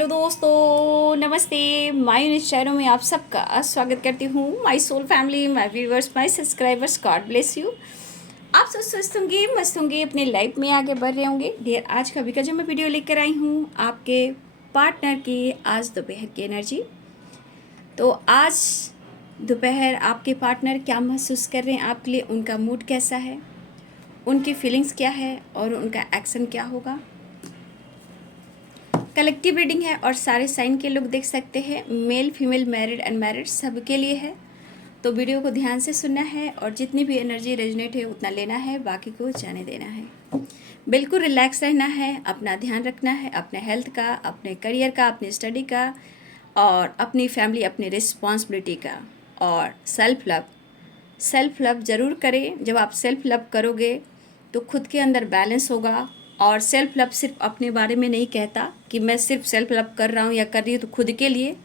Hello दोस्तों, नमस्ते। My unique channel में आप सबका स्वागत करती हूँ। My soul family, my viewers, my subscribers, God bless you. आप सब स्वस्थ होंगे, मस्त होंगे, अपने लाइफ में आगे बढ़ रहे होंगे। डियर, आज का जो मैं वीडियो लेकर आई हूँ आपके पार्टनर की आज दोपहर की एनर्जी। तो आज दोपहर आपके पार्टनर क्या महसूस कर रहे हैं आपके लिए, उनका मूड कैसा है, उनकी फीलिंग्स क्या है और उनका एक्शन क्या होगा। कलेक्टिव रीडिंग है और सारे साइन के लोग देख सकते हैं, मेल फीमेल मैरिड अनमैरिड सबके लिए है। तो वीडियो को ध्यान से सुनना है और जितनी भी एनर्जी रेजोनेट है उतना लेना है, बाकी को जाने देना है। बिल्कुल रिलैक्स रहना है, अपना ध्यान रखना है, अपने हेल्थ का, अपने करियर का, अपनी स्टडी का और अपनी फैमिली, अपनी रिस्पॉन्सिबिलिटी का। और सेल्फ लव ज़रूर करें। जब आप सेल्फ लव करोगे तो खुद के अंदर बैलेंस होगा। और सेल्फ लव सिर्फ अपने बारे में नहीं कहता कि मैं सिर्फ सेल्फ लव कर रहा हूँ या कर रही हूँ, तो खुद के लिए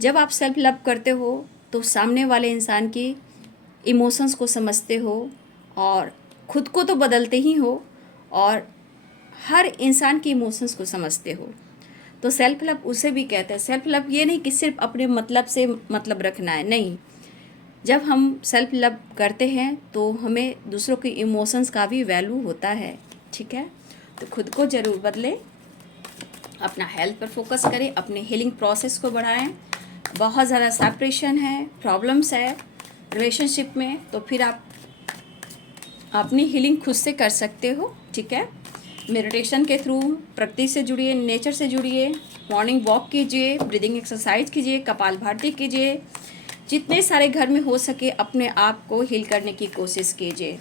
जब आप सेल्फ लव करते हो तो सामने वाले इंसान की इमोशंस को समझते हो और खुद को तो बदलते ही हो और हर इंसान की इमोशंस को समझते हो। तो सेल्फ लव उसे भी कहते हैं। सेल्फ लव ये नहीं कि सिर्फ अपने मतलब से मतलब रखना है, नहीं। जब हम सेल्फ लव करते हैं तो हमें दूसरों की इमोशंस का भी वैल्यू होता है, ठीक है। तो खुद को ज़रूर बदलें, अपना हेल्थ पर फोकस करें, अपने हीलिंग प्रोसेस को बढ़ाएं। बहुत ज़्यादा सेपरेशन है, प्रॉब्लम्स है रिलेशनशिप में, तो फिर आप अपनी हीलिंग खुद से कर सकते हो, ठीक है। मेडिटेशन के थ्रू प्रकृति से जुड़िए, नेचर से जुड़िए, मॉर्निंग वॉक कीजिए, ब्रीदिंग एक्सरसाइज कीजिए, कपालभाति कीजिए। जितने सारे घर में हो सके अपने आप को हील करने की कोशिश कीजिए।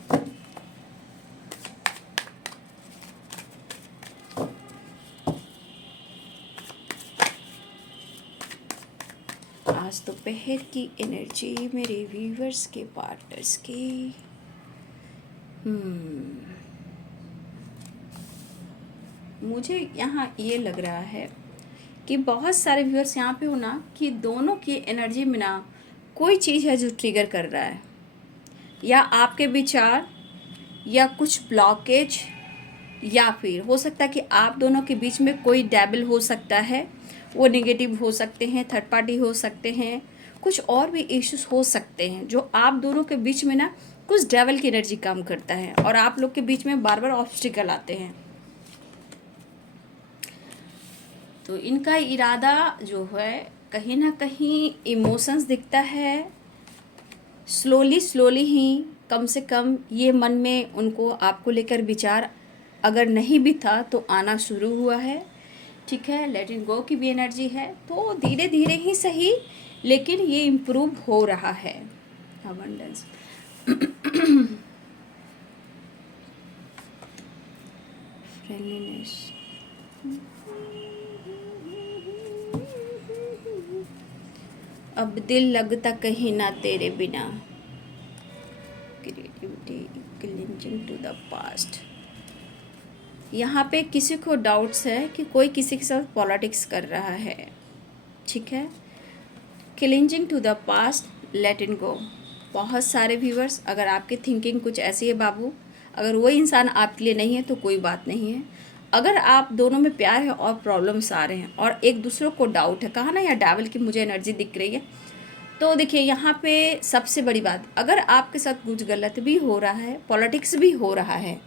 आज दोपहर की एनर्जी मेरे व्यूवर्स के, पार्टनर्स की। मुझे यहाँ ये लग रहा है कि बहुत सारे व्यूअर्स यहाँ पे हो ना, कि दोनों की एनर्जी में ना कोई चीज़ है जो ट्रिगर कर रहा है, या आपके विचार, या कुछ ब्लॉकेज, या फिर हो सकता है कि आप दोनों के बीच में कोई डेविल हो सकता है। वो नेगेटिव हो सकते हैं, थर्ड पार्टी हो सकते हैं, कुछ और भी इश्यूज हो सकते हैं जो आप दोनों के बीच में ना कुछ डेविल की एनर्जी काम करता है और आप लोग के बीच में बार बार ऑब्स्टिकल आते हैं। तो इनका इरादा जो है कहीं ना कहीं इमोशंस दिखता है। स्लोली ही, कम से कम ये मन में उनको आपको लेकर विचार अगर नहीं भी था तो आना शुरू हुआ है, ठीक है। लेट इट गो की भी एनर्जी है, तो धीरे धीरे ही सही, लेकिन ये इम्प्रूव हो रहा है। अबंडेंस फ्रेंडलीनेस, अब दिल लगता कहीं ना तेरे बिना, creativity, clinging to the past. यहाँ पे किसी को डाउट्स है कि कोई किसी के साथ पॉलिटिक्स कर रहा है, ठीक है। Clinging to the past, let it go. बहुत सारे व्यूअर्स, अगर आपकी थिंकिंग कुछ ऐसी है बाबू, अगर वो इंसान आपके लिए नहीं है तो कोई बात नहीं है। अगर आप दोनों में प्यार है और प्रॉब्लम्स आ रहे हैं और एक दूसरे को डाउट है, कहा ना या डेविल की मुझे एनर्जी दिख रही है, तो देखिए यहाँ पे सबसे बड़ी बात, अगर आपके साथ कुछ गलत भी हो रहा है, पॉलिटिक्स भी हो रहा है,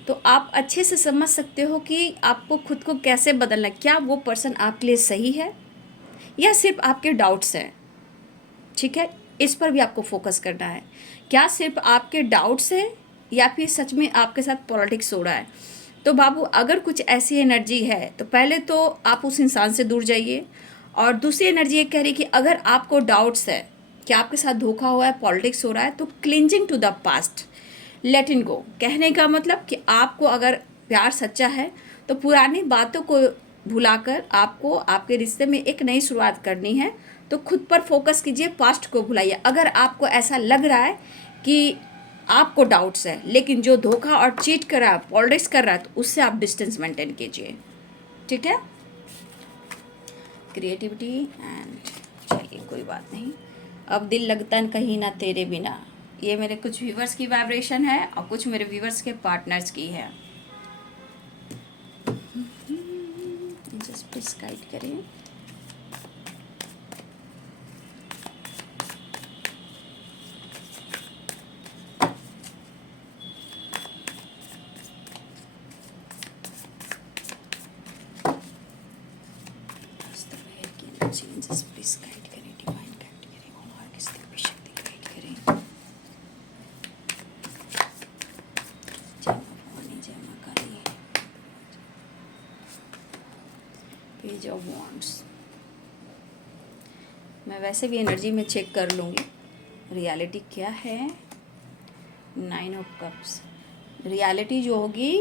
तो आप अच्छे से समझ सकते हो कि आपको खुद को कैसे बदलना है। क्या वो पर्सन आपके लिए सही है या सिर्फ आपके डाउट्स हैं, ठीक है। इस पर भी आपको फोकस करना है। क्या सिर्फ आपके डाउट्स हैं या फिर सच में आपके साथ पॉलिटिक्स हो रहा है। तो बाबू, अगर कुछ ऐसी एनर्जी है तो पहले तो आप उस इंसान से दूर जाइए। और दूसरी एनर्जी ये कह रही कि अगर आपको डाउट्स है कि आपके साथ धोखा हुआ है, पॉलिटिक्स हो रहा है, तो clinging to the past, let it go. कहने का मतलब कि आपको अगर प्यार सच्चा है तो पुरानी बातों को भुलाकर आपको आपके रिश्ते में एक नई शुरुआत करनी है। तो खुद पर फोकस कीजिए, पास्ट को भुलाइए। अगर आपको ऐसा लग रहा है कि आपको डाउट्स है, लेकिन जो धोखा और चीट कर रहा है, पॉलिटिक्स कर रहा है, तो उससे आप डिस्टेंस मेंटेन कीजिए, ठीक है। क्रिएटिविटी एंड, चलिए कोई बात नहीं। अब दिल लगता कहीं ना तेरे बिना, ये मेरे कुछ व्यूवर्स की वाइब्रेशन है और कुछ मेरे व्यूवर्स के पार्टनर्स की है। जस्ट प्लीज गाइड करें। चेंजेस प्लीज गाइड करें, डिवाइन गाइड करें, और किसी भी शक्ति गाइड करें। जय मां भवानी, जय मां काली। Page of wands. मैं वैसे भी एनर्जी में चेक कर लूँगी रियलिटी क्या है। 9 ऑफ कप्स। रियलिटी जो होगी,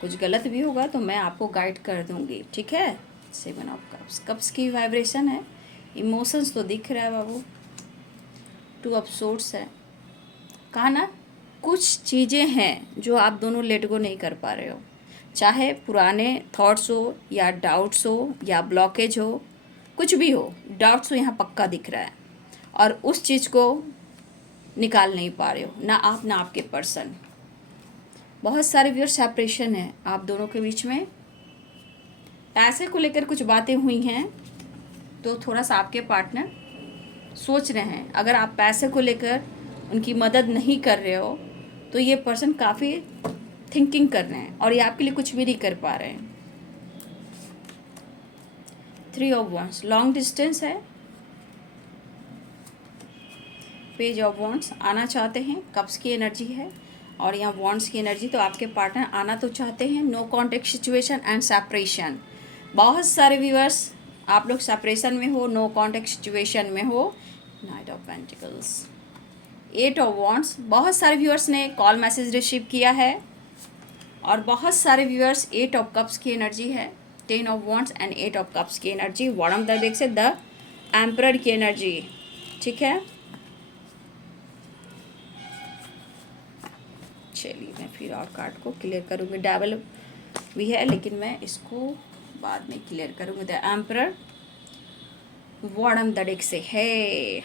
कुछ गलत भी होगा तो मैं आपको गाइड कर दूँगी, ठीक है। 7 ऑफ कप्स। कप्स की वाइब्रेशन है, इमोशंस तो दिख रहा है बाबू। 2 ऑफ सोर्ड्स है। कहा ना, कुछ चीज़ें हैं जो आप दोनों लेट गो नहीं कर पा रहे हो, चाहे पुराने थॉट्स हो या डाउट्स हो या ब्लॉकेज हो, कुछ भी हो। डाउट्स तो यहाँ पक्का दिख रहा है और उस चीज़ को निकाल नहीं पा रहे हो, ना आप ना आपके पर्सन। बहुत सारे व्यूअर सेपरेशन है आप दोनों के बीच में। पैसे को लेकर कुछ बातें हुई हैं तो थोड़ा सा आपके पार्टनर सोच रहे हैं। अगर आप पैसे को लेकर उनकी मदद नहीं कर रहे हो तो ये पर्सन काफ़ी थिंकिंग कर रहे हैं और ये आपके लिए कुछ भी नहीं कर पा रहे हैं। 3 ऑफ वॉन्ड्स। लॉन्ग डिस्टेंस है। Page of wands. आना चाहते हैं, कप्स की एनर्जी है और यहाँ वॉन्ड्स की एनर्जी। तो आपके पार्टनर आना तो चाहते हैं। No contact situation and separation. बहुत सारे व्यूअर्स आप लोग सेपरेशन में हो, नो कॉन्टेक्ट सिचुएशन में हो। Night of pentacles. 8 of wands. बहुत सारे व्यूअर्स ने कॉल मैसेज रिसीव किया है और बहुत सारे व्यूअर्स 8 ऑफ कप्स की एनर्जी है। 10 of wands and 8 of cups की एनर्जी। बॉटम द देख से द एम्परर की एनर्जी, ठीक है। चलिए मैं फिर और कार्ड को क्लियर करूँगी। डेवल भी है लेकिन मैं इसको बाद में क्लियर करूँगी। The emperor bottom the deck से है।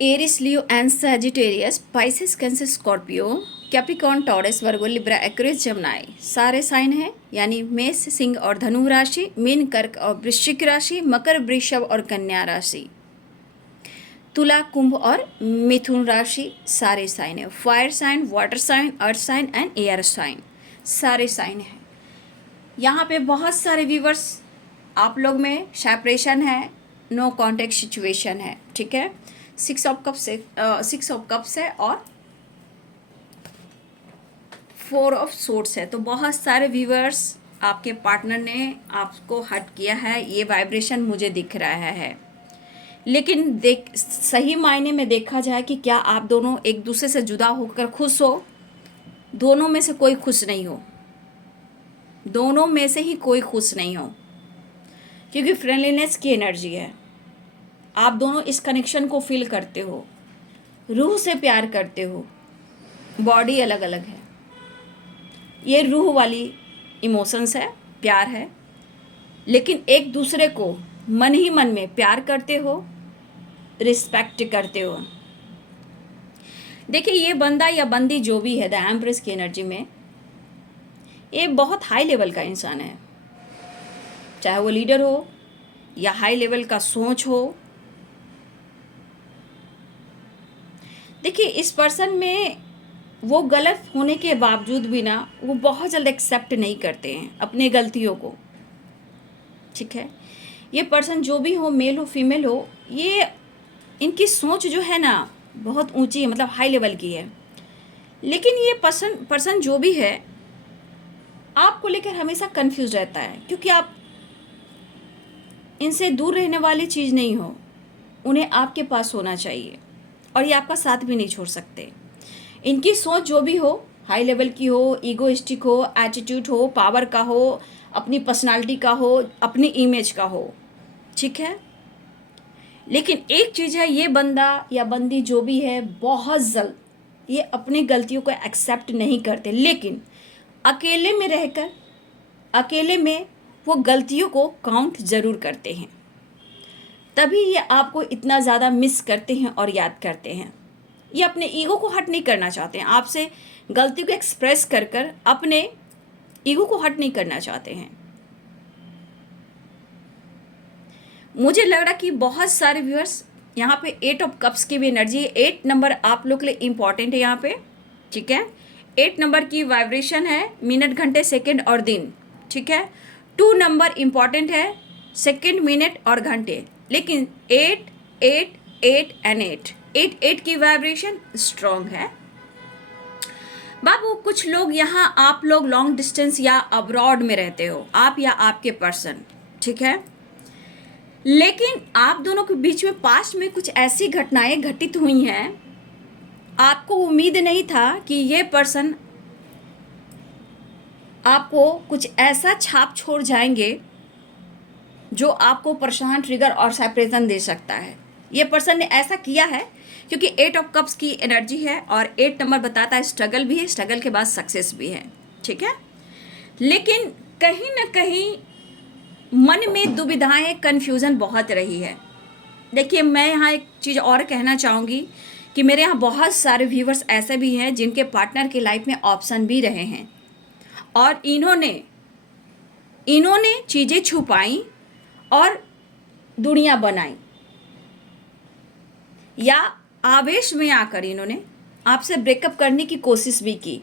Aries, Leo and Sagittarius, Pisces, Cancer, Scorpio, Capricorn, Taurus, Virgo, Libra, Aquarius, Gemini सारे साइन हैं, यानी मेष, सिंह और धनु राशि, मीन, कर्क और वृश्चिक राशि, मकर, वृषभ और कन्या राशि, तुला, कुंभ और मिथुन राशि सारे साइन है। Fire sign, water sign, earth sign and air sign सारे साइन है। यहाँ पे बहुत सारे व्यूवर्स आप लोग में सेपरेशन है, नो कॉन्टेक्ट सिचुएशन है, ठीक है। 6 ऑफ कप्स है और 4 ऑफ सोर्ड्स है। तो बहुत सारे व्यूवर्स आपके पार्टनर ने आपको हर्ट किया है, ये वाइब्रेशन मुझे दिख रहा है। लेकिन सही मायने में देखा जाए कि क्या आप दोनों एक दूसरे से जुदा होकर खुश हो? दोनों में से कोई खुश नहीं हो। दोनों में से ही कोई खुश नहीं हो, क्योंकि फ्रेंडलीनेस की एनर्जी है। आप दोनों इस कनेक्शन को फील करते हो, रूह से प्यार करते हो। बॉडी अलग अलग है, ये रूह वाली इमोशंस है, प्यार है, लेकिन एक दूसरे को मन ही मन में प्यार करते हो, रिस्पेक्ट करते हो। देखिए ये बंदा या बंदी जो भी है द एम्प्रेस की एनर्जी में, ये बहुत हाई लेवल का इंसान है, चाहे वो लीडर हो या हाई लेवल का सोच हो। देखिए इस पर्सन में वो गलत होने के बावजूद भी ना, वो बहुत जल्द एक्सेप्ट नहीं करते हैं अपने गलतियों को, ठीक है। ये पर्सन जो भी हो, मेल हो फीमेल हो, ये इनकी सोच जो है ना बहुत ऊंची है, मतलब हाई लेवल की है। लेकिन ये पर्सन जो भी है आपको लेकर हमेशा कंफ्यूज रहता है, क्योंकि आप इनसे दूर रहने वाली चीज़ नहीं हो, उन्हें आपके पास होना चाहिए और ये आपका साथ भी नहीं छोड़ सकते। इनकी सोच जो भी हो, हाई लेवल की हो, ईगोइस्टिक हो, एटीट्यूड हो, पावर का हो, अपनी पर्सनालिटी का हो, अपनी इमेज का हो, ठीक है। लेकिन एक चीज़ है, ये बंदा या बंदी जो भी है बहुत जल्द ये अपनी गलतियों को एक्सेप्ट नहीं करते, लेकिन अकेले में रहकर अकेले में वो गलतियों को काउंट ज़रूर करते हैं। तभी ये आपको इतना ज़्यादा मिस करते हैं और याद करते हैं। ये अपने ईगो को हर्ट नहीं करना चाहते हैं, आपसे गलती को एक्सप्रेस कर कर अपने ईगो को हर्ट नहीं करना चाहते हैं। मुझे लग रहा कि बहुत सारे व्यूअर्स यहाँ पे 8 ऑफ कप्स की भी एनर्जी है। 8 नंबर आप लोग के लिए इम्पॉर्टेंट है यहाँ पे, ठीक है। 8 नंबर की वाइब्रेशन है मिनट, घंटे, सेकंड और दिन, ठीक है। 2 नंबर इम्पॉर्टेंट है, सेकंड, मिनट और घंटे, लेकिन 8 8 8 एंड 8 की वाइब्रेशन स्ट्रॉन्ग है। बाबू कुछ लोग यहाँ, आप लोग लॉन्ग डिस्टेंस या अब्रॉड में रहते हो, आप या आपके पर्सन, ठीक है। लेकिन आप दोनों के बीच में पास्ट में कुछ ऐसी घटनाएं घटित हुई हैं, आपको उम्मीद नहीं था कि ये पर्सन आपको कुछ ऐसा छाप छोड़ जाएंगे जो आपको परेशान, ट्रिगर और सेपरेशन दे सकता है। ये पर्सन ने ऐसा किया है क्योंकि 8 ऑफ कप्स की एनर्जी है और 8 नंबर बताता है स्ट्रगल भी है, स्ट्रगल के बाद सक्सेस भी है, ठीक है। लेकिन कहीं ना कहीं मन में दुविधाएं, कन्फ्यूज़न बहुत रही है। देखिए, मैं यहाँ एक चीज़ और कहना चाहूँगी कि मेरे यहाँ बहुत सारे व्यूवर्स ऐसे भी हैं जिनके पार्टनर की लाइफ में ऑप्शन भी रहे हैं और इन्होंने चीज़ें छुपाई और दुनिया बनाई, या आवेश में आकर इन्होंने आपसे ब्रेकअप करने की कोशिश भी की।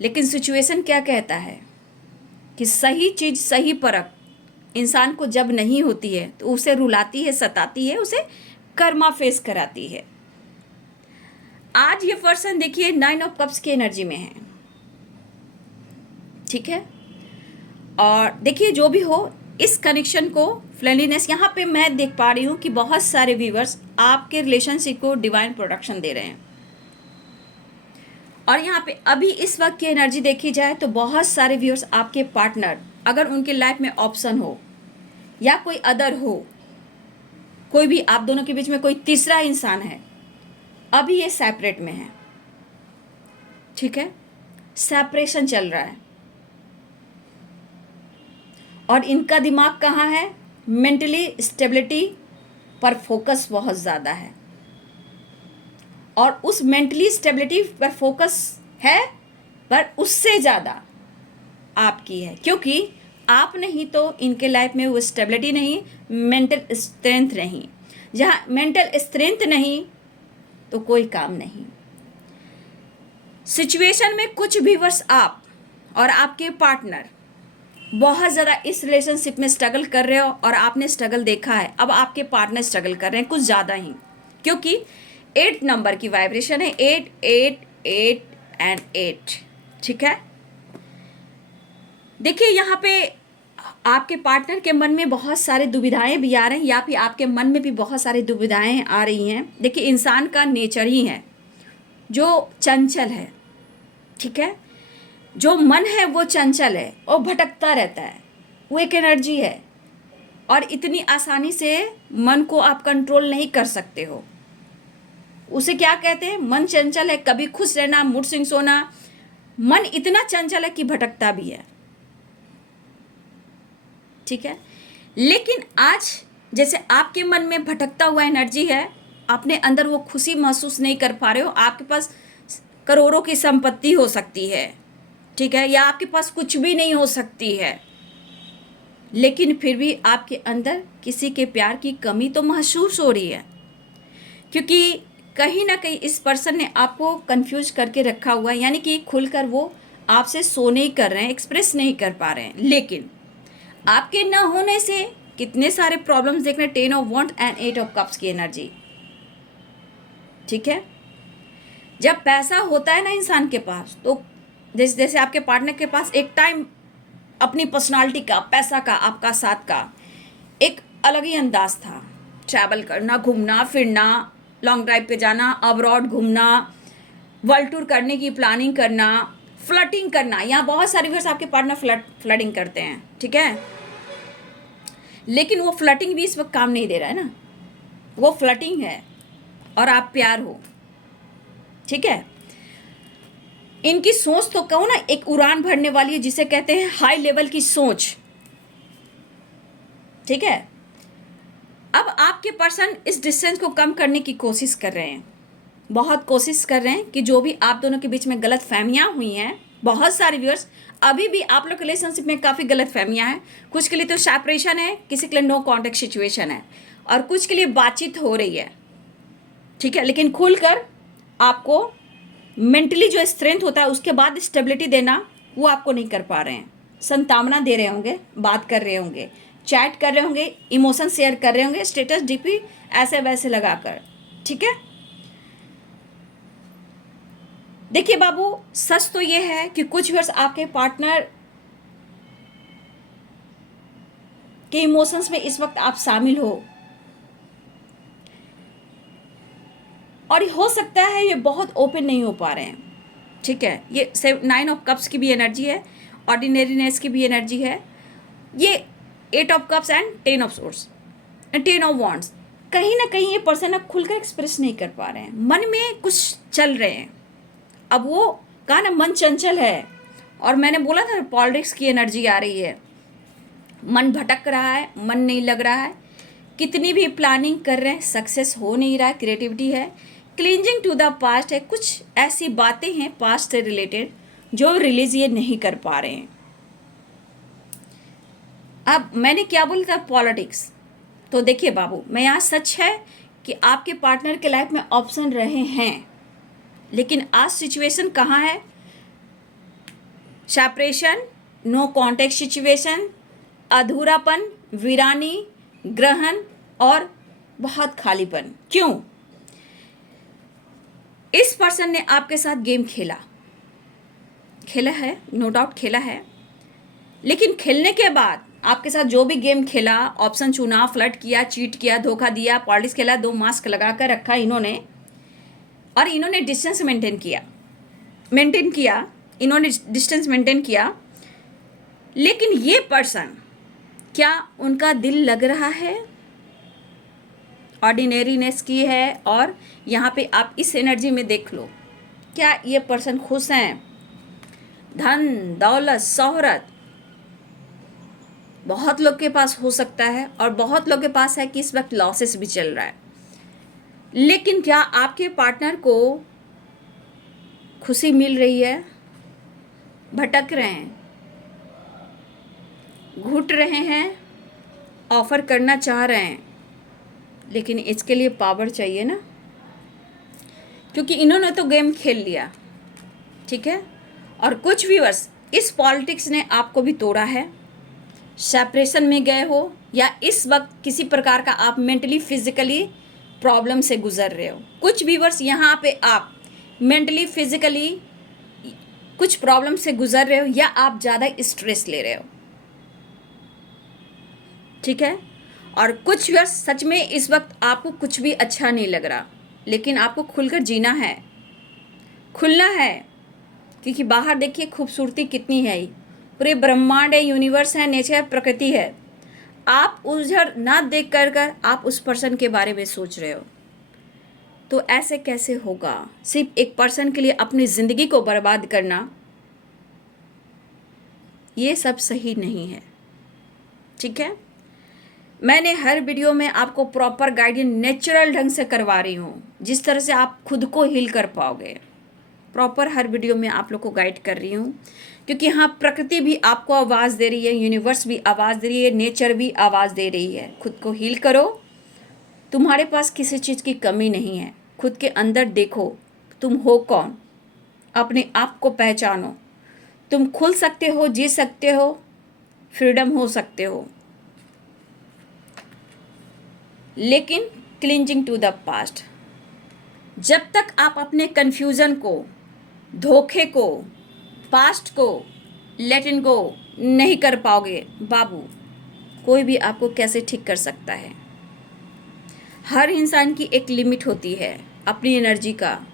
लेकिन सिचुएशन क्या कहता है कि सही चीज़, सही परख इंसान को जब नहीं होती है तो उसे रुलाती है, सताती है, उसे कर्मा फेस कराती है। आज ये पर्सन देखिए 9 ऑफ कप्स की एनर्जी में है, ठीक है। और देखिए जो भी हो, इस कनेक्शन को फ्रेंडलीनेस, यहाँ पे मैं देख पा रही हूँ कि बहुत सारे व्यूवर्स आपके रिलेशनशिप को डिवाइन प्रोटेक्शन दे रहे हैं। और यहाँ पे अभी इस वक्त की एनर्जी देखी जाए तो बहुत सारे व्यूअर्स, आपके पार्टनर अगर उनके लाइफ में ऑप्शन हो या कोई अदर हो, कोई भी आप दोनों के बीच में कोई तीसरा इंसान है, अभी ये सेपरेट में है, ठीक है। सेपरेशन चल रहा है और इनका दिमाग कहाँ है? मेंटली स्टेबिलिटी पर फोकस बहुत ज़्यादा है और उस मेंटली स्टेबिलिटी पर फोकस है, पर उससे ज़्यादा आपकी है, क्योंकि आप नहीं तो इनके लाइफ में वो स्टेबिलिटी नहीं, मेंटल स्ट्रेंथ नहीं। जहाँ मेंटल स्ट्रेंथ नहीं तो कोई काम नहीं। सिचुएशन में कुछ व्यूअर्स, आप और आपके पार्टनर बहुत ज़्यादा इस रिलेशनशिप में स्ट्रगल कर रहे हो और आपने स्ट्रगल देखा है। अब आपके पार्टनर स्ट्रगल कर रहे हैं कुछ ज़्यादा ही, क्योंकि 8 नंबर की वाइब्रेशन है, 8 8 8 एंड 8, ठीक है। देखिए यहाँ पे आपके पार्टनर के मन में बहुत सारे दुविधाएं भी आ रहे हैं, या फिर आपके मन में भी बहुत सारी दुविधाएं आ रही हैं। देखिए, इंसान का नेचर ही है जो चंचल है, ठीक है। जो मन है वो चंचल है और भटकता रहता है, वो एक एनर्जी है और इतनी आसानी से मन को आप कंट्रोल नहीं कर सकते हो। उसे क्या कहते हैं? मन चंचल है, कभी खुश रहना, मूड स्विंग्स होना। मन इतना चंचल है कि भटकता भी है, ठीक है। लेकिन आज जैसे आपके मन में भटकता हुआ एनर्जी है, अपने अंदर वो खुशी महसूस नहीं कर पा रहे हो। आपके पास करोड़ों की संपत्ति हो सकती है, ठीक है, या आपके पास कुछ भी नहीं हो सकती है, लेकिन फिर भी आपके अंदर किसी के प्यार की कमी तो महसूस हो रही है, क्योंकि कहीं ना कहीं इस पर्सन ने आपको कंफ्यूज करके रखा हुआ है। यानी कि खुलकर वो आपसे शो नहीं कर रहे हैं, एक्सप्रेस नहीं कर पा रहे हैं। लेकिन आपके न होने से कितने सारे प्रॉब्लम्स देख रहे हैं। 10 ऑफ वांड एंड 8 ऑफ कप्स की एनर्जी, ठीक है। जब पैसा होता है ना इंसान के पास, तो जैसे आपके पार्टनर के पास एक टाइम अपनी पर्सनालिटी का, पैसा का, आपका साथ का एक अलग ही अंदाज था। ट्रैवल करना, घूमना फिरना, लॉन्ग ड्राइव पे जाना, अब्रॉड घूमना, वर्ल्ड टूर करने की प्लानिंग करना, फ्लर्टिंग करना। यहाँ बहुत सारी वर्ष आपके पार्टनर फ्लर्टिंग करते हैं, ठीक है। लेकिन वो फ्लर्टिंग भी इस वक्त काम नहीं दे रहा है ना, वो फ्लर्टिंग है और आप प्यार हो, ठीक है। इनकी सोच तो कहो ना, एक उड़ान भरने वाली है, जिसे कहते हैं हाई लेवल की सोच, ठीक है। अब आपके पर्सन इस डिस्टेंस को कम करने की कोशिश कर रहे हैं, बहुत कोशिश कर रहे हैं कि जो भी आप दोनों के बीच में गलत फहमियाँ हुई हैं, बहुत सारे व्यूअर्स अभी भी आप लोग रिलेशनशिप में काफ़ी गलत फहमियाँ हैं। कुछ के लिए तो सेपरेशन है, किसी के लिए नो कॉन्टेक्ट सिचुएशन है, और कुछ के लिए बातचीत हो रही है, ठीक है। लेकिन खुलकर आपको मेंटली जो स्ट्रेंथ होता है उसके बाद स्टेबिलिटी देना वो आपको नहीं कर पा रहे हैं। संतावना दे रहे होंगे, बात कर रहे होंगे, चैट कर रहे होंगे, इमोशन शेयर कर रहे होंगे, स्टेटस डीपी ऐसे वैसे लगाकर, ठीक है। देखिए बाबू, सच तो ये है कि कुछ वर्ष आपके पार्टनर के इमोशंस में इस वक्त आप शामिल हो, और हो सकता है ये बहुत ओपन नहीं हो पा रहे हैं, ठीक है। ये 9 ऑफ कप्स की भी एनर्जी है, ऑर्डिनरीनेस की भी एनर्जी है, ये 8 of cups and 10 of swords, 10 of wands. कहीं ना कहीं ये पर्सन अब खुलकर एक्सप्रेस नहीं कर पा रहे हैं, मन में कुछ चल रहे हैं। अब वो कहा ना, मन चंचल है, और मैंने बोला था पॉलिटिक्स की एनर्जी आ रही है, मन भटक रहा है, मन नहीं लग रहा है, कितनी भी प्लानिंग कर रहे हैं सक्सेस हो नहीं रहा है। क्रिएटिविटी है, क्लींजिंग टू द पास्ट है, कुछ ऐसी बातें हैं पास्ट से रिलेटेड जो रिलीज ये नहीं कर पा रहे हैं। अब मैंने क्या बोला था, पॉलिटिक्स। तो देखिए बाबू, मैं यहाँ सच है कि आपके पार्टनर के लाइफ में ऑप्शन रहे हैं, लेकिन आज सिचुएशन कहाँ है, सेपरेशन, नो कॉन्टेक्ट सिचुएशन, अधूरापन, वीरानी, ग्रहण और बहुत खालीपन। क्यों? इस पर्सन ने आपके साथ गेम खेला है, नो डाउट खेला है, लेकिन खेलने के बाद आपके साथ जो भी गेम खेला, ऑप्शन चुना, फ्लर्ट किया, चीट किया, धोखा दिया, पॉलिटिक्स खेला, 2 मास्क लगा कर रखा इन्होंने, और इन्होंने डिस्टेंस मेंटेन किया, इन्होंने डिस्टेंस मेंटेन किया। लेकिन ये पर्सन, क्या उनका दिल लग रहा है? ऑर्डिनरीनेस की है, और यहाँ पे आप इस एनर्जी में देख लो, क्या ये पर्सन खुश हैं? धन दौलत शोहरत बहुत लोग के पास हो सकता है, और बहुत लोग के पास है कि इस वक्त लॉसेस भी चल रहा है। लेकिन क्या आपके पार्टनर को खुशी मिल रही है? भटक रहे हैं, घुट रहे हैं, ऑफर करना चाह रहे हैं, लेकिन इसके लिए पावर चाहिए ना, क्योंकि इन्होंने तो गेम खेल लिया, ठीक है। और कुछ व्यूअर्स, इस पॉलिटिक्स ने आपको भी तोड़ा है, सेपरेशन में गए हो, या इस वक्त किसी प्रकार का आप मेंटली फिजिकली प्रॉब्लम से गुजर रहे हो। कुछ व्यूअर्स यहाँ पे आप मेंटली फिजिकली कुछ प्रॉब्लम से गुजर रहे हो, या आप ज़्यादा स्ट्रेस ले रहे हो, ठीक है। और कुछ व्यूअर्स, सच में इस वक्त आपको कुछ भी अच्छा नहीं लग रहा, लेकिन आपको खुलकर जीना है, खुलना है, क्योंकि बाहर देखिए खूबसूरती कितनी है, पूरे ब्रह्मांड है, यूनिवर्स है, नेचर है, प्रकृति है। आप उधर ना देख कर आप उस पर्सन के बारे में सोच रहे हो, तो ऐसे कैसे होगा? सिर्फ एक पर्सन के लिए अपनी ज़िंदगी को बर्बाद करना, ये सब सही नहीं है, ठीक है। मैंने हर वीडियो में आपको प्रॉपर गाइडेंस नेचुरल ढंग से करवा रही हूँ, जिस तरह से आप खुद को हील कर पाओगे। प्रॉपर हर वीडियो में आप लोग को गाइड कर रही हूँ, क्योंकि हाँ, प्रकृति भी आपको आवाज़ दे रही है, यूनिवर्स भी आवाज़ दे रही है, नेचर भी आवाज़ दे रही है। खुद को हील करो, तुम्हारे पास किसी चीज़ की कमी नहीं है। खुद के अंदर देखो, तुम हो कौन, अपने आप को पहचानो। तुम खुल सकते हो, जी सकते हो, फ्रीडम हो सकते हो, लेकिन क्लिंजिंग टू द पास्ट, जब तक आप अपने कन्फ्यूज़न को, धोखे को, पास्ट को लेट इन गो नहीं कर पाओगे बाबू, कोई भी आपको कैसे ठीक कर सकता है। हर इंसान की एक लिमिट होती है, अपनी एनर्जी का,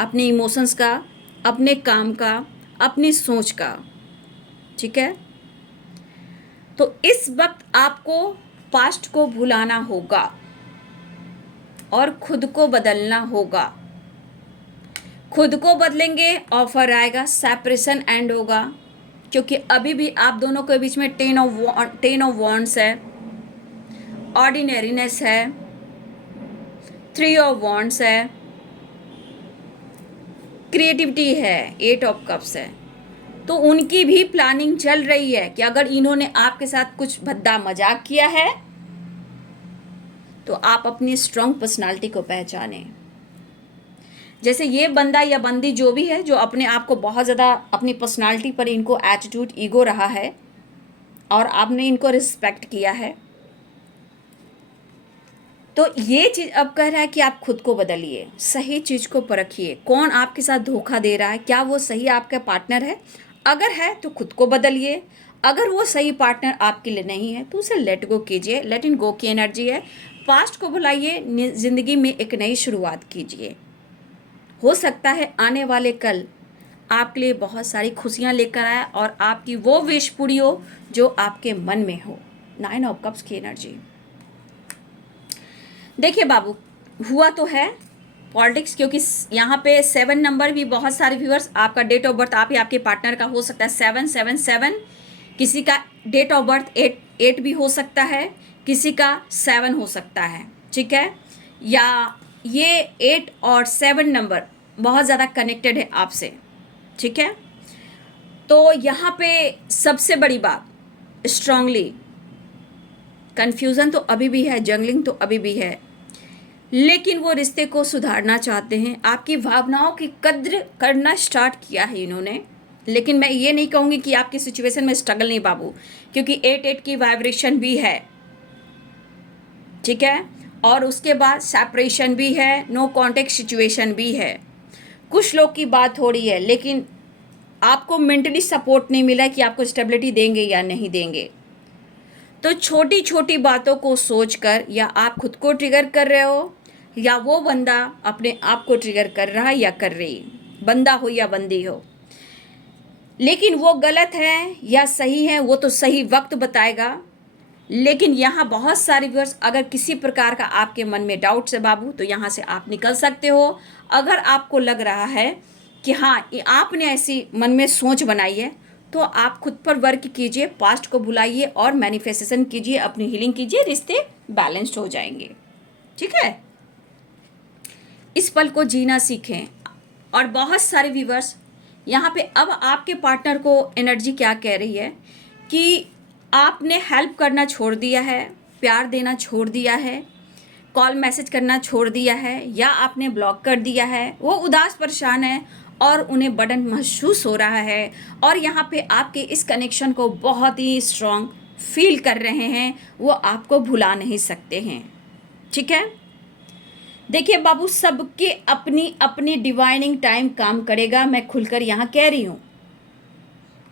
अपने इमोशंस का, अपने काम का, अपनी सोच का, ठीक है। तो इस वक्त आपको पास्ट को भुलाना होगा और खुद को बदलना होगा। खुद को बदलेंगे, ऑफर आएगा, सेपरेशन एंड होगा, क्योंकि अभी भी आप दोनों के बीच में 10 ऑफ वॉन्ड्स है, ऑर्डिनरीनेस है, 3 ऑफ वॉन्ड्स है, क्रिएटिविटी है, 8 ऑफ कप्स है। तो उनकी भी प्लानिंग चल रही है कि अगर इन्होंने आपके साथ कुछ भद्दा मजाक किया है तो आप अपनी स्ट्रांग पर्सनालिटी को पहचानें। जैसे ये बंदा या बंदी जो भी है, जो अपने आप को बहुत ज़्यादा अपनी पर्सनालिटी पर इनको एटीट्यूड, ईगो रहा है और आपने इनको रिस्पेक्ट किया है, तो ये चीज़ अब कह रहा है कि आप खुद को बदलिए, सही चीज़ को परखिए। कौन आपके साथ धोखा दे रहा है, क्या वो सही आपका पार्टनर है? अगर है तो खुद को बदलिए। अगर वो सही पार्टनर आपके लिए नहीं है तो उसे लेट गो कीजिए। लेट इन गो की एनर्जी है। पास्ट को भुलाइए, ज़िंदगी में एक नई शुरुआत कीजिए। हो सकता है आने वाले कल आपके लिए बहुत सारी खुशियाँ लेकर आए और आपकी वो विश पूरी हो जो आपके मन में हो। 9 ऑफ कप्स की एनर्जी। देखिए बाबू, हुआ तो है पॉलिटिक्स, क्योंकि यहाँ पे 7 नंबर भी बहुत सारे व्यूअर्स, आपका डेट ऑफ बर्थ आप या आपके पार्टनर का हो सकता है 777, किसी का डेट ऑफ बर्थ 8 भी हो सकता है, किसी का 7 हो सकता है, ठीक है। या ये 8 और 7 नंबर बहुत ज़्यादा कनेक्टेड है आपसे, ठीक है। तो यहाँ पे सबसे बड़ी बात, स्ट्रांगली कन्फ्यूज़न तो अभी भी है, जंगलिंग तो अभी भी है, लेकिन वो रिश्ते को सुधारना चाहते हैं। आपकी भावनाओं की कद्र करना स्टार्ट किया है इन्होंने। लेकिन मैं ये नहीं कहूँगी कि आपकी सिचुएशन में स्ट्रगल नहीं बाबू, क्योंकि 8 की वाइब्रेशन भी है, ठीक है। और उसके बाद सेपरेशन भी है, नो कॉन्टेक्ट सिचुएशन भी है। कुछ लोग की बात हो रही है, लेकिन आपको मेंटली सपोर्ट नहीं मिला कि आपको स्टेबिलिटी देंगे या नहीं देंगे। तो छोटी छोटी बातों को सोचकर या आप खुद को ट्रिगर कर रहे हो या वो बंदा अपने आप को ट्रिगर कर रहा है या कर रही, बंदा हो या बंदी हो। लेकिन वो गलत है या सही है वो तो सही वक्त बताएगा। लेकिन यहाँ बहुत सारे व्यूअर्स, अगर किसी प्रकार का आपके मन में डाउट्स है बाबू, तो यहाँ से आप निकल सकते हो। अगर आपको लग रहा है कि हाँ आपने ऐसी मन में सोच बनाई है, तो आप खुद पर वर्क कीजिए, पास्ट को भुलाइए और मैनिफेस्टेशन कीजिए, अपनी हीलिंग कीजिए, रिश्ते बैलेंस्ड हो जाएंगे, ठीक है। इस पल को जीना सीखें। और बहुत सारे व्यूअर्स यहाँ पे अब आपके पार्टनर को एनर्जी क्या कह रही है कि आपने हेल्प करना छोड़ दिया है, प्यार देना छोड़ दिया है, कॉल मैसेज करना छोड़ दिया है, या आपने ब्लॉक कर दिया है। वो उदास परेशान है और उन्हें बर्डन महसूस हो रहा है और यहाँ पे आपके इस कनेक्शन को बहुत ही स्ट्रॉन्ग फील कर रहे हैं। वो आपको भुला नहीं सकते हैं, ठीक है। देखिए बाबू, सबके अपनी अपनी डिवाइनिंग टाइम काम करेगा, मैं खुलकर यहाँ कह रही हूँ,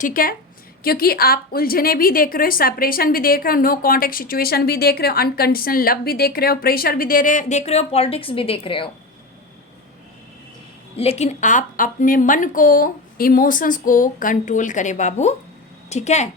ठीक है। क्योंकि आप उलझने भी देख रहे हो, सेपरेशन भी देख रहे हो, नो कॉन्टेक्ट सिचुएशन भी देख रहे हो, अनकंडीशनल लव भी देख रहे हो, प्रेशर भी देख रहे हो, पॉलिटिक्स भी देख रहे हो। लेकिन आप अपने मन को, इमोशंस को कंट्रोल करें बाबू, ठीक है।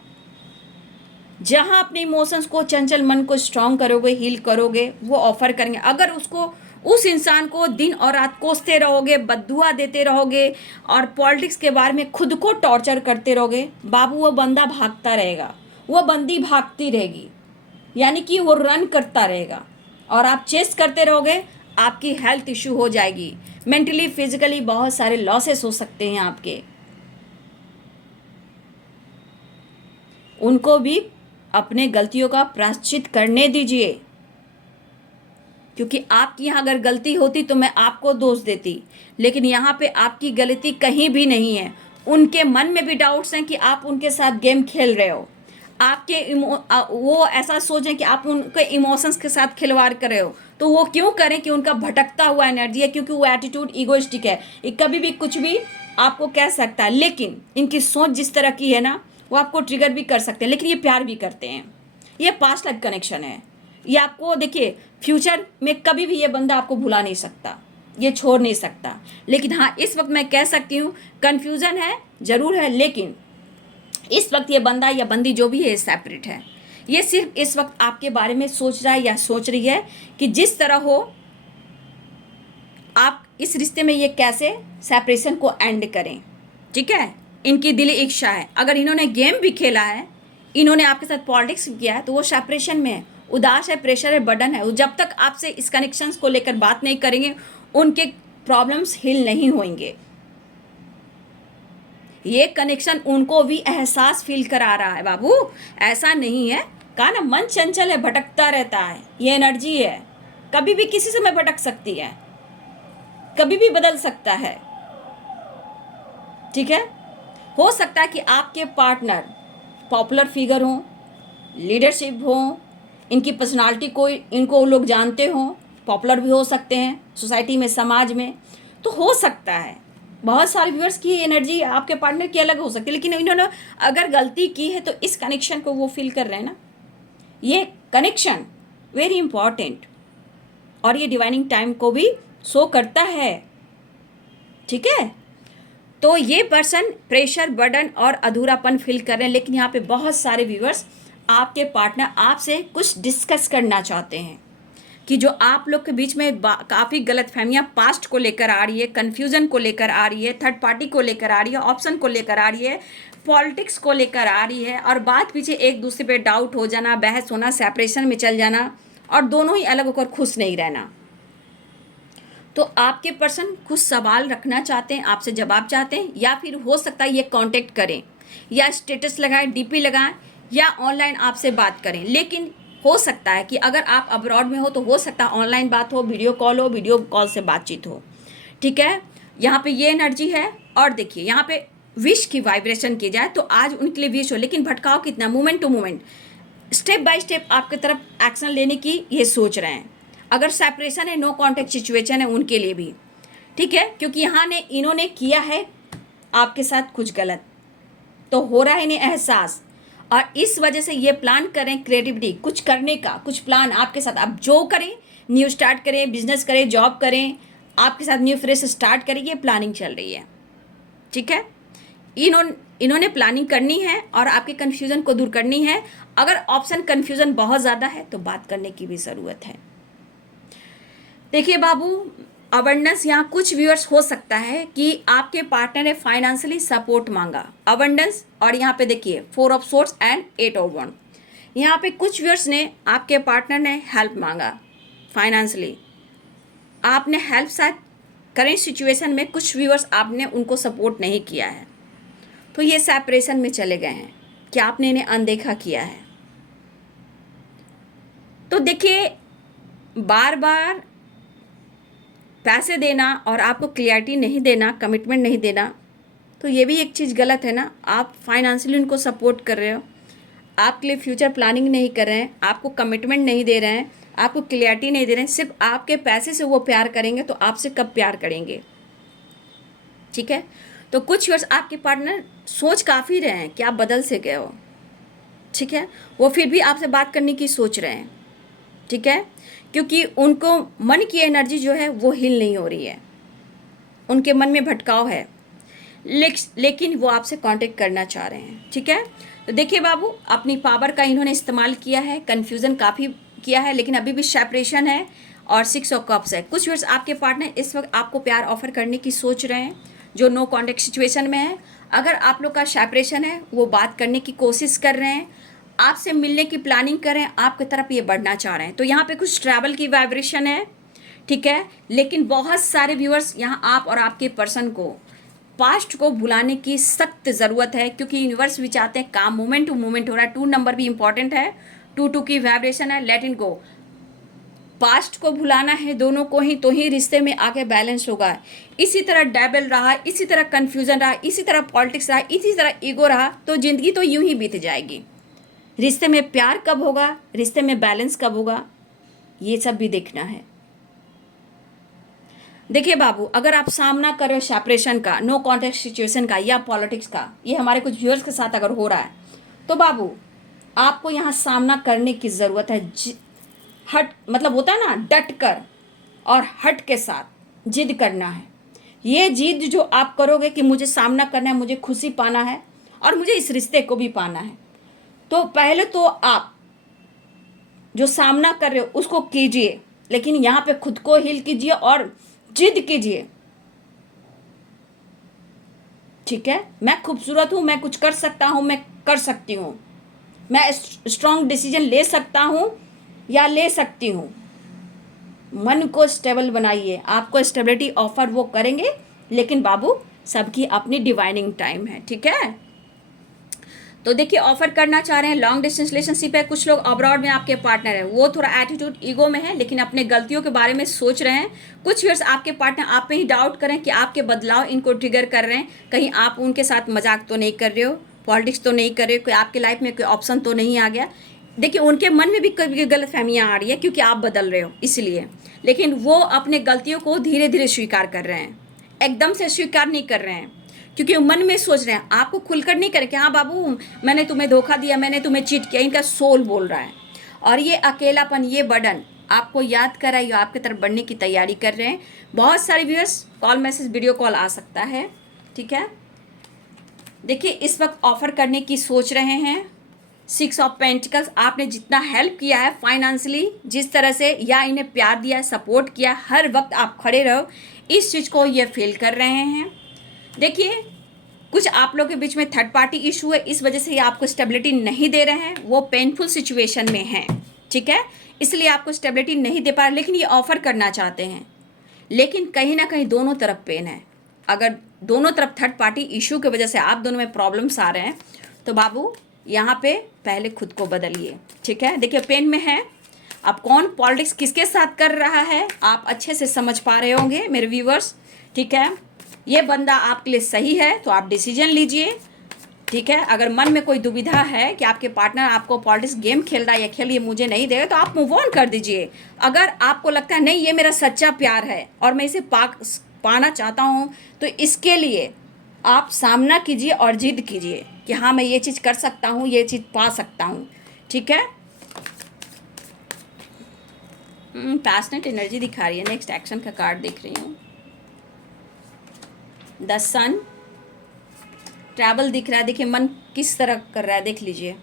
जहाँ अपने इमोशंस को, चंचल मन को स्ट्रांग करोगे, हील करोगे, वो ऑफर करेंगे। अगर उसको, उस इंसान को दिन और रात कोसते रहोगे, बद्दुआ देते रहोगे और पॉलिटिक्स के बारे में खुद को टॉर्चर करते रहोगे बाबू, वो बंदा भागता रहेगा, वो बंदी भागती रहेगी, यानी कि वो रन करता रहेगा और आप चेस करते रहोगे। आपकी हेल्थ इशू हो जाएगी, मेंटली फिजिकली बहुत सारे लॉसेस हो सकते हैं आपके। उनको भी अपने गलतियों का प्रायश्चित करने दीजिए, क्योंकि आपकी यहाँ अगर गलती होती तो मैं आपको दोष देती, लेकिन यहाँ पे आपकी गलती कहीं भी नहीं है। उनके मन में भी डाउट्स हैं कि आप उनके साथ गेम खेल रहे हो, आपके वो ऐसा सोचें कि आप उनके इमोशंस के साथ खिलवाड़ कर रहे हो, तो वो क्यों करें कि उनका भटकता हुआ एनर्जी है, क्योंकि वो एटीट्यूड ईगोइस्टिक है, ये कभी भी कुछ भी आपको कह सकता है। लेकिन इनकी सोच जिस तरह की है ना, वो आपको ट्रिगर भी कर सकते हैं, लेकिन ये प्यार भी करते हैं। ये पास्ट लाइफ कनेक्शन है। ये आपको देखिए, फ्यूचर में कभी भी ये बंदा आपको भुला नहीं सकता, ये छोड़ नहीं सकता। लेकिन हाँ, इस वक्त मैं कह सकती हूँ कन्फ्यूज़न है, ज़रूर है, लेकिन इस वक्त ये बंदा या बंदी जो भी है सेपरेट है। ये सिर्फ इस वक्त आपके बारे में सोच रहा है या सोच रही है कि जिस तरह हो आप इस रिश्ते में ये कैसे सेपरेशन को एंड करें, ठीक है। इनकी दिली इच्छा है। अगर इन्होंने गेम भी खेला है, इन्होंने आपके साथ पॉलिटिक्स भी किया है, तो वो सेपरेशन में है, उदास है, प्रेशर है, बर्डन है, जब तक आपसे इस कनेक्शंस को लेकर बात नहीं करेंगे उनके प्रॉब्लम्स हिल नहीं होंगे। ये कनेक्शन उनको भी एहसास फील करा रहा है बाबू, ऐसा नहीं है। कहा ना, मन चंचल है, भटकता रहता है, ये एनर्जी है, कभी भी किसी समय भटक सकती है, कभी भी बदल सकता है। ठीक है, हो सकता है कि आपके पार्टनर पॉपुलर फिगर हो, लीडरशिप हो, इनकी पर्सनालिटी को इनको लोग जानते हो, पॉपुलर भी हो सकते हैं सोसाइटी में, समाज में। तो हो सकता है बहुत सारे व्यूअर्स की एनर्जी आपके पार्टनर की अलग हो सकती है, लेकिन इन्होंने अगर गलती की है तो इस कनेक्शन को वो फील कर रहे हैं ना, ये कनेक्शन वेरी इंपॉर्टेंट, और ये डिवाइनिंग टाइम को भी शो करता है। ठीक है, तो ये पर्सन प्रेशर, बर्डन और अधूरापन फील कर रहे हैं, लेकिन यहाँ पे बहुत सारे व्यूअर्स आपके पार्टनर आपसे कुछ डिस्कस करना चाहते हैं कि जो आप लोग के बीच में काफ़ी गलतफहमियां पास्ट को लेकर आ रही है, कन्फ्यूज़न को लेकर आ रही है, थर्ड पार्टी को लेकर आ रही है, ऑप्शन को लेकर आ रही है, पॉलिटिक्स को लेकर आ रही है, और बात पीछे एक दूसरे पे डाउट हो जाना, बहस होना, सेपरेशन में चल जाना, और दोनों ही अलग होकर खुश नहीं रहना। तो आपके पर्सन कुछ सवाल रखना चाहते हैं, आपसे जवाब चाहते हैं, या फिर हो सकता है ये कांटेक्ट करें, या स्टेटस लगाएं, डीपी लगाएं, या ऑनलाइन आपसे बात करें। लेकिन हो सकता है कि अगर आप अब्रॉड में हो तो हो सकता है ऑनलाइन बात हो, वीडियो कॉल हो, वीडियो कॉल से बातचीत हो। ठीक है, यहाँ पे ये एनर्जी है। और देखिए यहाँ पे विश की वाइब्रेशन की जाए तो आज उनके लिए विश हो, लेकिन भटकाव कितना, moment to moment, step by step आपकी तरफ एक्शन लेने की ये सोच रहे हैं। अगर सेपरेशन है, नो कॉन्टेक्ट सिचुएशन है उनके लिए भी। ठीक है, क्योंकि यहाँ ने इन्होंने किया है आपके साथ कुछ गलत, तो हो रहा है इन्हें एहसास, और इस वजह से ये प्लान करें क्रिएटिविटी कुछ करने का, कुछ प्लान आपके साथ आप जो करें, न्यू स्टार्ट करें, बिजनेस करें, जॉब करें, आपके साथ न्यू फ्रेश स्टार्ट करें, ये प्लानिंग चल रही है। ठीक है, इन्होंने प्लानिंग करनी है और आपके कन्फ्यूज़न को दूर करनी है। अगर ऑप्शन कन्फ्यूज़न बहुत ज़्यादा है तो बात करने की भी ज़रूरत है। देखिए बाबू, अबंडेंस, यहाँ कुछ व्यूअर्स हो सकता है कि आपके पार्टनर ने फाइनेंशियली सपोर्ट मांगा, अबंडेंस, और यहाँ पे देखिए 4 of swords and 8 of one. यहाँ पे कुछ व्यूअर्स ने, आपके पार्टनर ने हेल्प मांगा फाइनेंशियली, आपने हेल्प शायद करेंट सिचुएशन में कुछ व्यूअर्स आपने उनको सपोर्ट नहीं किया है, तो ये सेपरेशन में चले गए हैं कि आपने इन्हें अनदेखा किया है। तो देखिए, बार बार पैसे देना और आपको क्लियरिटी नहीं देना, कमिटमेंट नहीं देना, तो ये भी एक चीज़ गलत है ना। आप फाइनेंशियली उनको सपोर्ट कर रहे हो, आपके लिए फ्यूचर प्लानिंग नहीं कर रहे हैं, आपको कमिटमेंट नहीं दे रहे हैं, आपको क्लियरिटी नहीं दे रहे हैं, सिर्फ आपके पैसे से वो प्यार करेंगे तो आपसे कब प्यार करेंगे। ठीक है, तो कुछ वर्ष आपके पार्टनर सोच काफ़ी रहे हैं कि आप बदल से गए हो। ठीक है, वो फिर भी आपसे बात करने की सोच रहे हैं। ठीक है, क्योंकि उनको मन की एनर्जी जो है वो हिल नहीं हो रही है, उनके मन में भटकाव है, लेकिन वो आपसे कांटेक्ट करना चाह रहे हैं। ठीक है, तो देखिए बाबू, अपनी पावर का इन्होंने इस्तेमाल किया है, कन्फ्यूज़न काफ़ी किया है, लेकिन अभी भी सेपरेशन है और 6 ऑफ कप्स है। कुछ वर्ष आपके पार्टनर इस वक्त आपको प्यार ऑफर करने की सोच रहे हैं, जो नो कॉन्टेक्ट सिचुएशन में है। अगर आप लोग का सेपरेशन है, वो बात करने की कोशिश कर रहे हैं, आपसे मिलने की प्लानिंग कर रहे हैं, आपकी तरफ ये बढ़ना चाह रहे हैं। तो यहाँ पे कुछ ट्रैवल की वाइब्रेशन है। ठीक है, लेकिन बहुत सारे व्यूअर्स यहाँ आप और आपके पर्सन को पास्ट को भुलाने की सख्त ज़रूरत है, क्योंकि यूनिवर्स भी चाहते हैं काम मोमेंट टू मोमेंट हो रहा है। 2 नंबर भी इंपॉर्टेंट है, 2 की वाइब्रेशन है, लेट इट गो। पास्ट को भुलाना है दोनों को ही, तो ही रिश्ते में आगे बैलेंस होगा। इसी तरह डेबल रहा, इसी तरह कन्फ्यूज़न रहा, इसी तरह पॉलिटिक्स रहा, इसी तरह ईगो रहा, तो ज़िंदगी तो यूं ही बीत जाएगी। रिश्ते में प्यार कब होगा, रिश्ते में बैलेंस कब होगा, ये सब भी देखना है। देखिए बाबू, अगर आप सामना कर रहे हो सेपरेशन का, नो कॉन्टेक्ट सिचुएशन का, या पॉलिटिक्स का, ये हमारे कुछ व्यूअर्स के साथ अगर हो रहा है, तो बाबू आपको यहाँ सामना करने की ज़रूरत है। हट, मतलब होता है ना, डट कर और हट के साथ जिद करना है। ये जिद जो आप करोगे कि मुझे सामना करना है, मुझे खुशी पाना है और मुझे इस रिश्ते को भी पाना है, तो पहले तो आप जो सामना कर रहे हो उसको कीजिए, लेकिन यहाँ पे खुद को हील कीजिए और जिद कीजिए। ठीक है, मैं खूबसूरत हूँ, मैं कुछ कर सकता हूँ, मैं कर सकती हूँ, मैं स्ट्रॉन्ग डिसीजन ले सकता हूँ, या ले सकती हूँ। मन को स्टेबल बनाइए, आपको स्टेबिलिटी ऑफर वो करेंगे, लेकिन बाबू सबकी अपनी डिवाइनिंग टाइम है, ठीक है। तो देखिए ऑफर करना चाह रहे हैं, लॉन्ग डिस्टेंस रिलेशनशिप है, कुछ लोग अब्रॉड में आपके पार्टनर है, वो थोड़ा एटीट्यूड ईगो में है, लेकिन अपने गलतियों के बारे में सोच रहे हैं। कुछ व्यूअर्स आपके पार्टनर आप पे ही डाउट करें कि आपके बदलाव इनको ट्रिगर कर रहे हैं, कहीं आप उनके साथ मजाक तो नहीं कर रहे हो, पॉलिटिक्स तो नहीं कर रहे हो, कोई आपकी लाइफ में कोई ऑप्शन तो नहीं आ गया। देखिए उनके मन में भी कभी गलत फहमियाँ आ रही है क्योंकि आप बदल रहे हो इसलिए, लेकिन वो अपने गलतियों को धीरे धीरे स्वीकार कर रहे हैं, एकदम से स्वीकार नहीं कर रहे हैं, क्योंकि मन में सोच रहे हैं। आपको खुलकर नहीं करें कि हाँ बाबू मैंने तुम्हें धोखा दिया, मैंने तुम्हें चीट किया, इनका सोल बोल रहा है। और ये अकेलापन, ये बर्डन आपको याद कराइए, आपकी तरफ बढ़ने की तैयारी कर रहे हैं। बहुत सारे viewers call message video call आ सकता है, ठीक है। देखिए इस वक्त ऑफर करने की सोच रहे हैं। 6 ऑफ पेंटिकल्स, आपने जितना हेल्प किया है फाइनेंशियली, जिस तरह से या इन्हें प्यार दिया, सपोर्ट किया, हर वक्त आप खड़े रहो, इस चीज़ को ये फील कर रहे हैं। देखिए कुछ आप लोगों के बीच में थर्ड पार्टी इशू है, इस वजह से ये आपको स्टेबिलिटी नहीं दे रहे हैं, वो पेनफुल सिचुएशन में हैं, ठीक है, इसलिए आपको स्टेबिलिटी नहीं दे पा रहे, लेकिन ये ऑफर करना चाहते हैं। लेकिन कहीं ना कहीं दोनों तरफ पेन है। अगर दोनों तरफ थर्ड पार्टी इशू की वजह से आप दोनों में प्रॉब्लम्स आ रहे हैं, तो बाबू यहाँ पे पहले खुद को बदलिए, ठीक है। देखिए पेन में है, अब कौन पॉलिटिक्स किसके साथ कर रहा है आप अच्छे से समझ पा रहे होंगे मेरे व्यूवर्स, ठीक है। ये बंदा आपके लिए सही है तो आप डिसीजन लीजिए, ठीक है। अगर मन में कोई दुविधा है कि आपके पार्टनर आपको पॉलिटिक्स गेम खेल रहा है या खेल ये मुझे नहीं देगा, तो आप मूव ऑन कर दीजिए। अगर आपको लगता है नहीं ये मेरा सच्चा प्यार है और मैं इसे पाना चाहता हूँ, तो इसके लिए आप सामना कीजिए और जिद कीजिए कि हाँ मैं ये चीज़ कर सकता हूँ, ये चीज़ पा सकता हूँ, ठीक है। पैशनेट एनर्जी दिखा रही है। नेक्स्ट एक्शन का कार्ड देख रही हूँ, द सन, ट्रैवल दिख रहा है। देखिए मन किस तरह कर रहा है, देख लीजिए।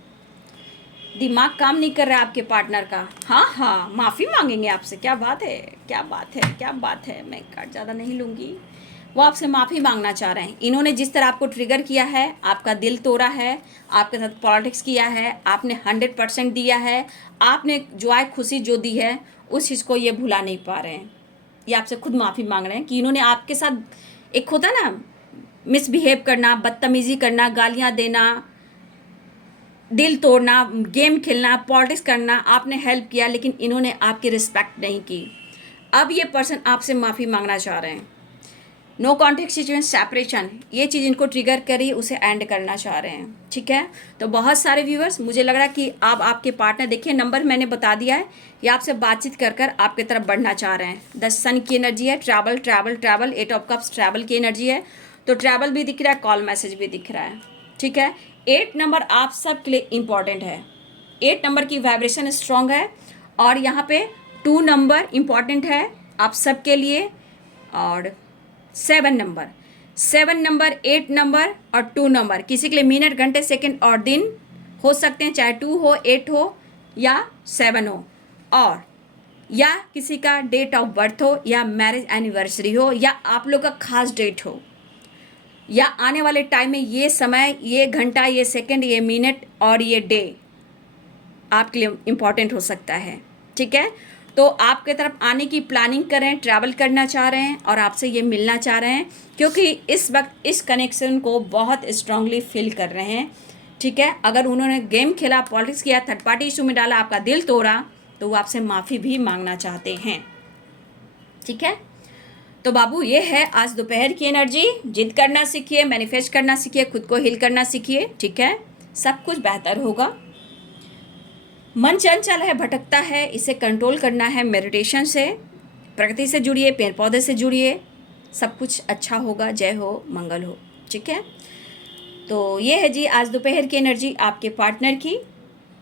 दिमाग काम नहीं कर रहा है आपके पार्टनर का। हाँ हाँ माफ़ी मांगेंगे आपसे, क्या बात है, क्या बात है, क्या बात है। मैं कार्ड ज़्यादा नहीं लूँगी। वो आपसे माफ़ी मांगना चाह रहे हैं। इन्होंने जिस तरह आपको ट्रिगर किया है, आपका दिल तोड़ा है, आपके साथ पॉलिटिक्स किया है, आपने 100% दिया है, आपने जॉय खुशी जो दी है उस चीज़ को ये भुला नहीं पा रहे हैं। ये आपसे खुद माफ़ी मांग रहे हैं कि इन्होंने आपके साथ, एक होता है ना मिसबिहेव करना, बदतमीज़ी करना, गालियाँ देना, दिल तोड़ना, गेम खेलना, पॉलिटिक्स करना, आपने हेल्प किया लेकिन इन्होंने आपकी रिस्पेक्ट नहीं की। अब ये पर्सन आपसे माफ़ी मांगना चाह रहे हैं। नो कॉन्टेक्ट सिचुएशन, सेपरेशन, ये चीज़ इनको ट्रिगर करी, उसे एंड करना चाह रहे हैं, ठीक है। तो बहुत सारे व्यूअर्स, मुझे लग रहा है कि अब आपके पार्टनर, देखिए नंबर मैंने बता दिया है, ये आपसे बातचीत कर कर आपकी तरफ बढ़ना चाह रहे हैं। 10 सन की एनर्जी है, travel travel travel, 8 of cups travel की एनर्जी है, तो ट्रैवल भी दिख रहा है, कॉल मैसेज भी दिख रहा है, ठीक है। 8 नंबर आप सब के लिए इम्पॉर्टेंट है। 8 नंबर की वाइब्रेशन स्ट्रॉन्ग है, और यहाँ पे 2 नंबर इम्पॉर्टेंट है आप सब के लिए, और 7 नंबर, 7 नंबर, 8 नंबर और 2 नंबर किसी के लिए मिनट, घंटे, सेकंड और दिन हो सकते हैं, चाहे 2 हो, 8 हो या 7 हो, और या किसी का डेट ऑफ बर्थ हो, या मैरिज एनिवर्सरी हो, या आप लोग का खास डेट हो, या आने वाले टाइम में ये समय, ये घंटा, ये सेकंड, ये मिनट और ये डे आपके लिए इम्पॉर्टेंट हो सकता है, ठीक है। तो आपके तरफ आने की प्लानिंग करें, ट्रैवल करना चाह रहे हैं और आपसे ये मिलना चाह रहे हैं, क्योंकि इस वक्त इस कनेक्शन को बहुत स्ट्रांगली फील कर रहे हैं, ठीक है। अगर उन्होंने गेम खेला, पॉलिटिक्स किया, थर्ड पार्टी इशू में डाला, आपका दिल तोड़ा, तो वो आपसे माफ़ी भी मांगना चाहते हैं, ठीक है। तो बाबू ये है आज दोपहर की एनर्जी। जिद करना सीखिए, मैनिफेस्ट करना सीखिए, खुद को हील करना सीखिए, ठीक है। सब कुछ बेहतर होगा। मन चंचल है, भटकता है, इसे कंट्रोल करना है मेडिटेशन से, प्रकृति से जुड़िए, पेड़ पौधे से जुड़िए, सब कुछ अच्छा होगा। जय हो, मंगल हो, ठीक है। तो ये है जी आज दोपहर की एनर्जी आपके पार्टनर की।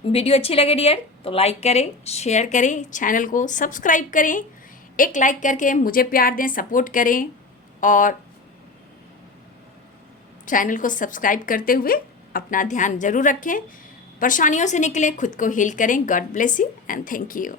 वीडियो अच्छी लगे डियर तो लाइक करें, शेयर करें, चैनल को सब्सक्राइब करें, एक लाइक करके मुझे प्यार दें, सपोर्ट करें, और चैनल को सब्सक्राइब करते हुए अपना ध्यान जरूर रखें। परेशानियों से निकलें, खुद को हील करें। God bless you and thank you.